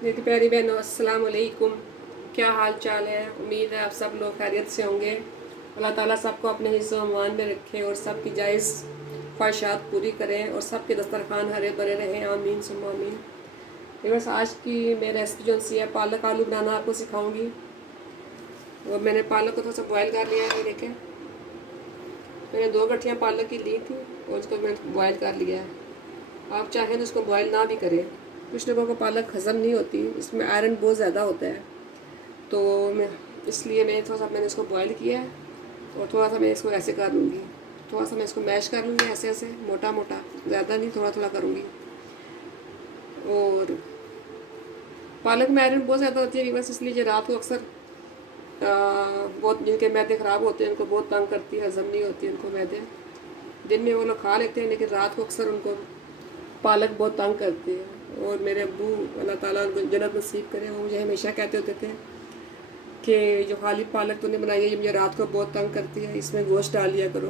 मेरी प्यारी बहनों, अस्सलाम वालेकुम। क्या हाल चाल है? उम्मीद है आप सब लोग खैरियत से होंगे। अल्लाह ताला सबको अपने हिस्सों अमान में रखे और सबकी जायज़ ख्वाहिशात पूरी करें और सबके दस्तरखान हरे भरे रहें। आमीन सुम्मा आमीन। बस आज की मैं रेसिपी जो सी है, पालक आलू बनाना आपको सिखाऊंगी। और मैंने पालक को थोड़ा सा बॉयल कर लिया है। देखें, मैंने 2 गठियाँ पालक की ली थी और उसको मैंने बॉयल कर लिया है। आप चाहें तो उसको बॉयल ना भी करें। कुछ लोगों को पालक हज़म नहीं होती, इसमें आयरन बहुत ज़्यादा होता है, तो मैं इसलिए मैंने इसको बॉयल किया है। और थोड़ा सा मैं इसको ऐसे कर लूँगी, थोड़ा सा मैं इसको मैश कर लूँगी, ऐसे ऐसे मोटा मोटा, ज़्यादा नहीं, थोड़ा थोड़ा करूँगी। और पालक में आयरन बहुत ज़्यादा होती है बस, इसलिए रात को अक्सर बहुत जिनके मैदे ख़राब होते हैं उनको बहुत तंग करती है, हज़म नहीं होती उनको मैदे। दिन में वो लोग खा लेते हैं लेकिन रात को अक्सर उनको पालक बहुत तंग करती है। और मेरे अब्बू, अल्लाह ताला उनको जन्नत नसीब करे, वो मुझे हमेशा कहते होते थे कि जो खाली पालक तूने बनाई है ये मुझे रात को बहुत तंग करती है, इसमें गोश्त डाल लिया करो।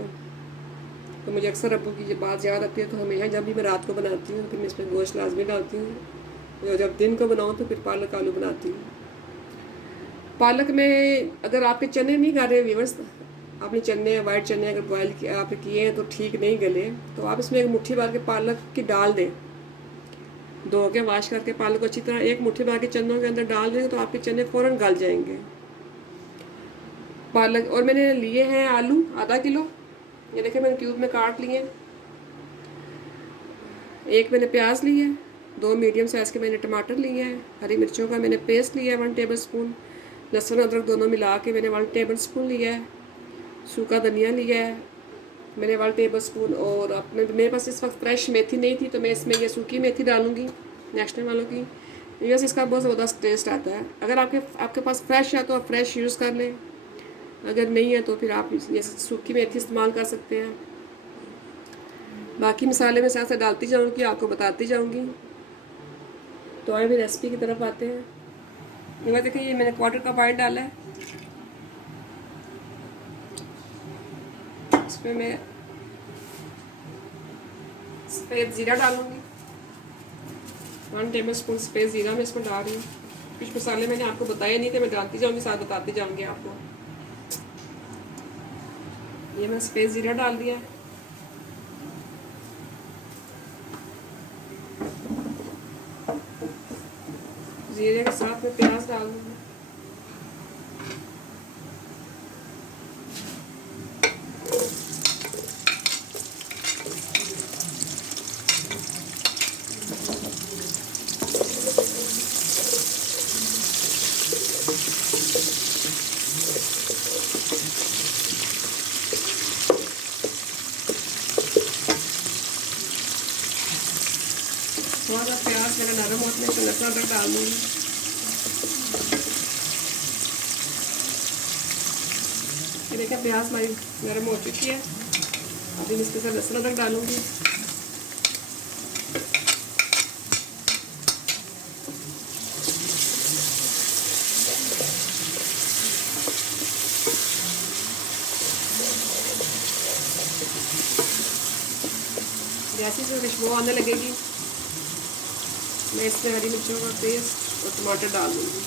तो मुझे अक्सर अब्बू की ये बात याद आती है, तो हमेशा जब भी मैं रात को बनाती हूँ फिर मैं इसमें गोश्त लाजमी डालती हूँ। और जब दिन को बनाऊँ तो फिर पालक आलू बनाती हूँ। पालक में अगर आपके चने नहीं गा रहे व्यूअर्स, आपने चने, वाइट चने अगर बॉयल किया आप किए हैं तो ठीक नहीं गले, तो आप इसमें एक मुट्ठी भर के पालक की डाल दें। धो के वाश करके पालक को अच्छी तरह एक मुट्ठी भर के चनों के अंदर डाल देंगे तो आपके चने फ़ौरन गल जाएंगे। पालक और मैंने लिए हैं आलू आधा किलो, ये देखिए मैंने क्यूब में काट लिए। एक मैंने प्याज ली है, 2 मीडियम साइज़ के मैंने टमाटर लिए हैं, हरी मिर्चों का मैंने पेस्ट लिया है 1 टेबल स्पून, लहसुन अदरक दोनों मिला के मैंने 1 टेबल स्पून लिया है, सूखा धनिया लिया है मैंने 1 टेबल स्पून। और अपने मेरे पास इस वक्त फ्रेश मेथी नहीं थी तो मैं इसमें ये सूखी मेथी डालूंगी नेशनल वालों की। बस इसका बहुत ज़बरदस्त टेस्ट आता है। अगर आपके पास फ्रेश है तो आप फ्रेश यूज़ कर लें, अगर नहीं है तो फिर आप ये सूखी मेथी इस्तेमाल कर सकते हैं। बाकी मसाले मैं साथ साथ डालती जाऊँगी, आपको बताती जाऊँगी। तो आए भी रेसिपी की तरफ आते हैं। ये देखिए, ये मैंने 1/4 कप ऑयल डाला है, इसमें मैं सफ़ेद ज़ीरा डालूँगी, 1 टेबल स्पून सफ़ेद ज़ीरा मैं इसमें डाल रही हूँ। कुछ मसाले मैंने आपको बताए नहीं थे, मैं डालती जाऊँगी, साथ बताती जाऊँगी आपको। ये मैं सफ़ेद ज़ीरा डाल दिया है। ज़ीरे के साथ में प्याज डाल दूँगी, थोड़ा सा प्याज मेरा नरम होने से लहसुन अदरक डाल दूँगी। ये देखिए प्याज हमारी नरम हो चुकी है, अभी मैं इसके साथ लहसुन अदरक डालूँगी। जैसे से खुशबू आने लगेगी मैं इसमें हरी मिर्चों का पेस्ट और टमाटर डाल दूँगी।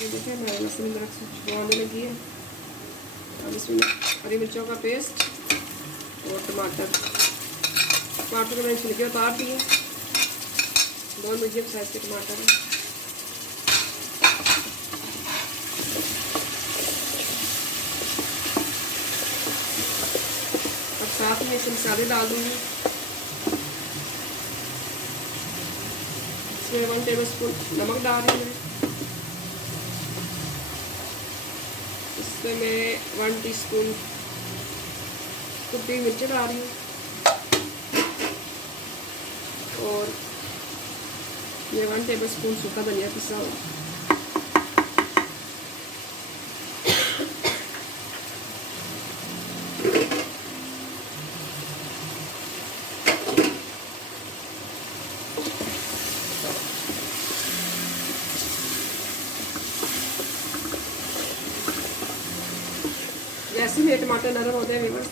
ये देखिए मेरे लहसुन अदरक से खुशबू आने लगी है। अब इसमें हरी मिर्चों का पेस्ट और टमाटर को मैंने छिलके उतार दिए, 2 मीडियम साइज़ के टमाटर हैं। अब साथ में इसमें मसाले डाल दूँगी। इसमें 1 टेबल स्पून नमक डाल रही हूँ, इसमें मैं 1 टीस्पून कुटी मिर्ची डाल रही हूँ और ये 1 टेबल स्पून सूखा धनिया पिसा हुआ। जैसे मेरे टमाटर नरम होते हैं बस,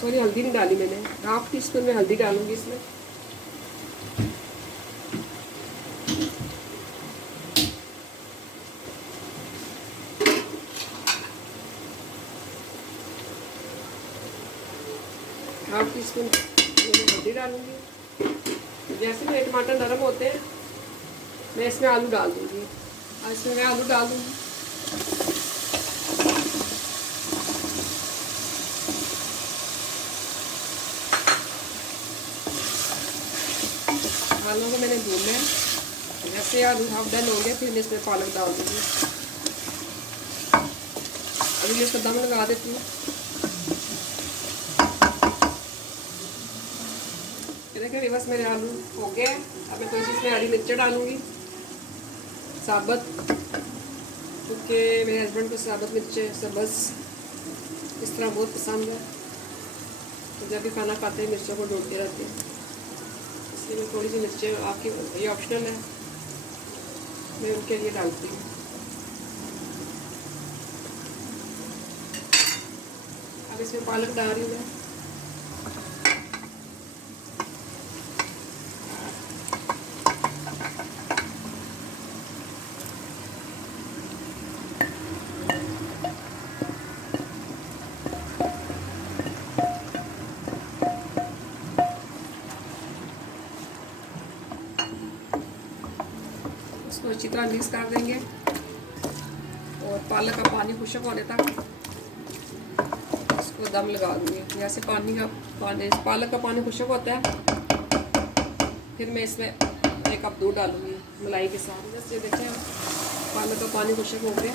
सॉरी हल्दी नहीं डाली मैंने, 1/2 टीस्पून में हल्दी डालूंगी इसमें। हाफ टी स्पून हल्दी डालूंगी। जैसे मेरे टमाटर नरम होते हैं मैं इसमें आलू डाल दूंगी। और इसमें मैं आलू डाल दूंगी। आलू को मैंने भूनना है। जैसे आलू हाफ डन हो गया फिर मैं इसमें पालक डाल दूंगी। अभी मैं इसका दम लगा देती हूँ। देखिए बस मेरे आलू हो गए। अब मैं थोड़ी सी इसमें हरी मिर्च डालूंगी साबुत, क्योंकि मेरे हस्बैंड को साबुत मिर्च सब्ज़ इस तरह बहुत पसंद है। तो जब भी खाना खाते हैं मिर्चों को ढूंढते रहते हैं, इसलिए मैं थोड़ी सी मिर्चें, आपकी ये ऑप्शनल है, मैं उनके लिए डालती हूँ। अब इसमें पालक डाल रही हूँ मैं। इसको अच्छी तरह मिक्स कर देंगे और पालक का पानी खुश्क होने तक इसको दम लगा दूंगी। जैसे पालक का पानी खुश्क होता है फिर मैं इसमें 1 कप दूध डालूंगी मलाई के साथ। जैसे देखें पालक का पानी खुश्क हो गया।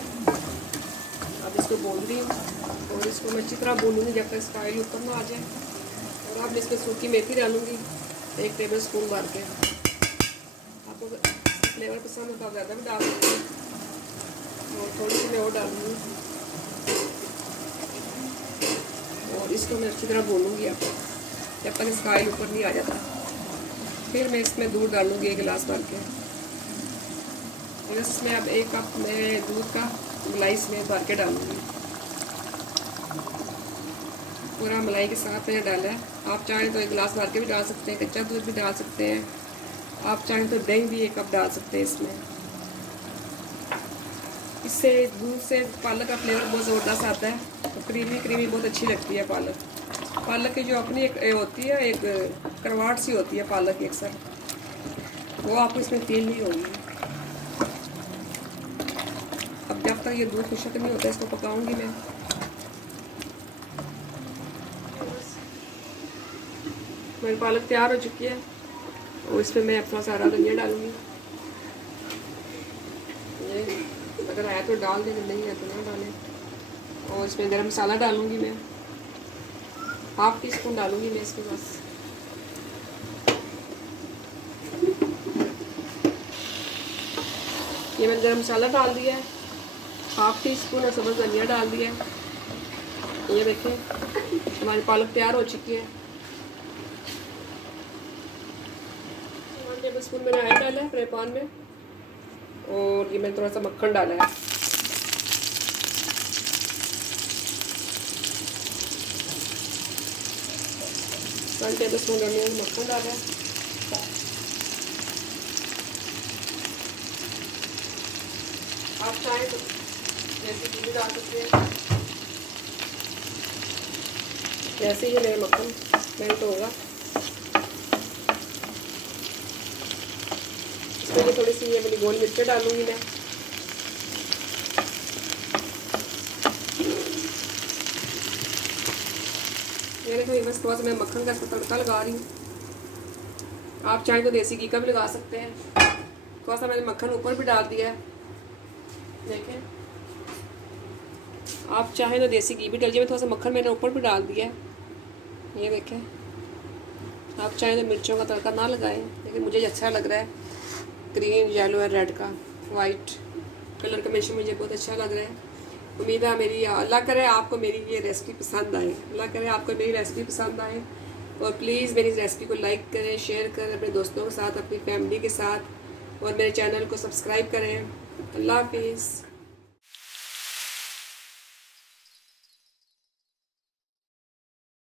अब इसको भून रही हूँ और इसको मैं अच्छी तरह भूनूंगी जब तक इसका ऑयल ऊपर ना आ जाए। और अब इसमें सूखी मेथी डालूंगी 1 टेबल स्पून भर के। आपको फ्लेवर पसंद होता है ज़्यादा भी डाल दूँगी और थोड़ी सी मैं और डालूँगी। और इसको मैं अच्छी तरह भूनूंगी अब जब तक इसका ऑयल ऊपर नहीं आ जाता। फिर मैं इसमें दूध डालूँगी 1 गिलास भर के। और इसमें अब 1 कप मैं दूध का मलाई इसमें भर के डालूँगी। पूरा मलाई के साथ मैंने डाला है। आप चाहें तो 1 गिलास भर के भी डाल सकते हैं, कच्चा दूध भी डाल सकते हैं। आप चाहें तो दही भी 1 कप डाल सकते हैं इसमें। इससे दूध से पालक का फ्लेवर बहुत ज़बरदस्त आता है। तो क्रीमी बहुत अच्छी लगती है पालक की जो अपनी एक होती है, एक करवाट सी होती है पालक की अक्सर, वो आपको इसमें फील नहीं होगी। अब जब तक ये दूध खुश्क नहीं होता इसको पकाऊंगी मैं। मेरी पालक तैयार हो चुकी है और इसमें मैं अपना सारा धनिया डालूंगी। ये अगर है तो डाल दें, नहीं है तो ना डालें। और इसमें गरम मसाला डालूंगी मैं, हाफ टी स्पून डालूंगी मैं इसमें बस। ये मैंने गरम मसाला डाल दिया है, हाफ टी स्पून और सब्ज़ धनिया डाल दिया है। ये देखें हमारी पालक तैयार हो चुकी है। 1 टेबल स्पून मैंने ऑयल डाला है फ्राई पैन में और ये मैंने थोड़ा सा मक्खन डाला है। वन टेबल स्पून मक्खन डाला है। आप चाहें तो जैसे घी भी डाल सकते हैं। जैसे ही मेरा मक्खन मेल्ट होगा इसमें थोड़ी सी ये वाली गोल मिर्च डालूंगी मैं। ये देखो बस थोड़ा सा मैं मक्खन का तड़का लगा रही हूँ। आप चाहें तो देसी घी का भी लगा सकते हैं। थोड़ा सा मैंने मक्खन ऊपर भी डाल दिया है, देखें। आप चाहें तो देसी घी भी डालिए, थोड़ा सा मक्खन मैंने ऊपर भी डाल दिया है। ये देखें, आप चाहें तो मिर्चों का तड़का ना लगाएं, लेकिन मुझे अच्छा लग रहा है। ग्रीन, येलो और रेड का वाइट कलर कॉम्बिनेशन मुझे बहुत अच्छा लग रहा है। उम्मीद है मेरी, अल्लाह करे आपको मेरी ये रेसिपी पसंद आए। अल्लाह करे आपको मेरी रेसिपी पसंद आए और प्लीज़ मेरी रेसिपी को लाइक करें, शेयर करें अपने दोस्तों के साथ, अपनी फैमिली के साथ, और मेरे चैनल को सब्सक्राइब करें। अल्लाह हाफिज़।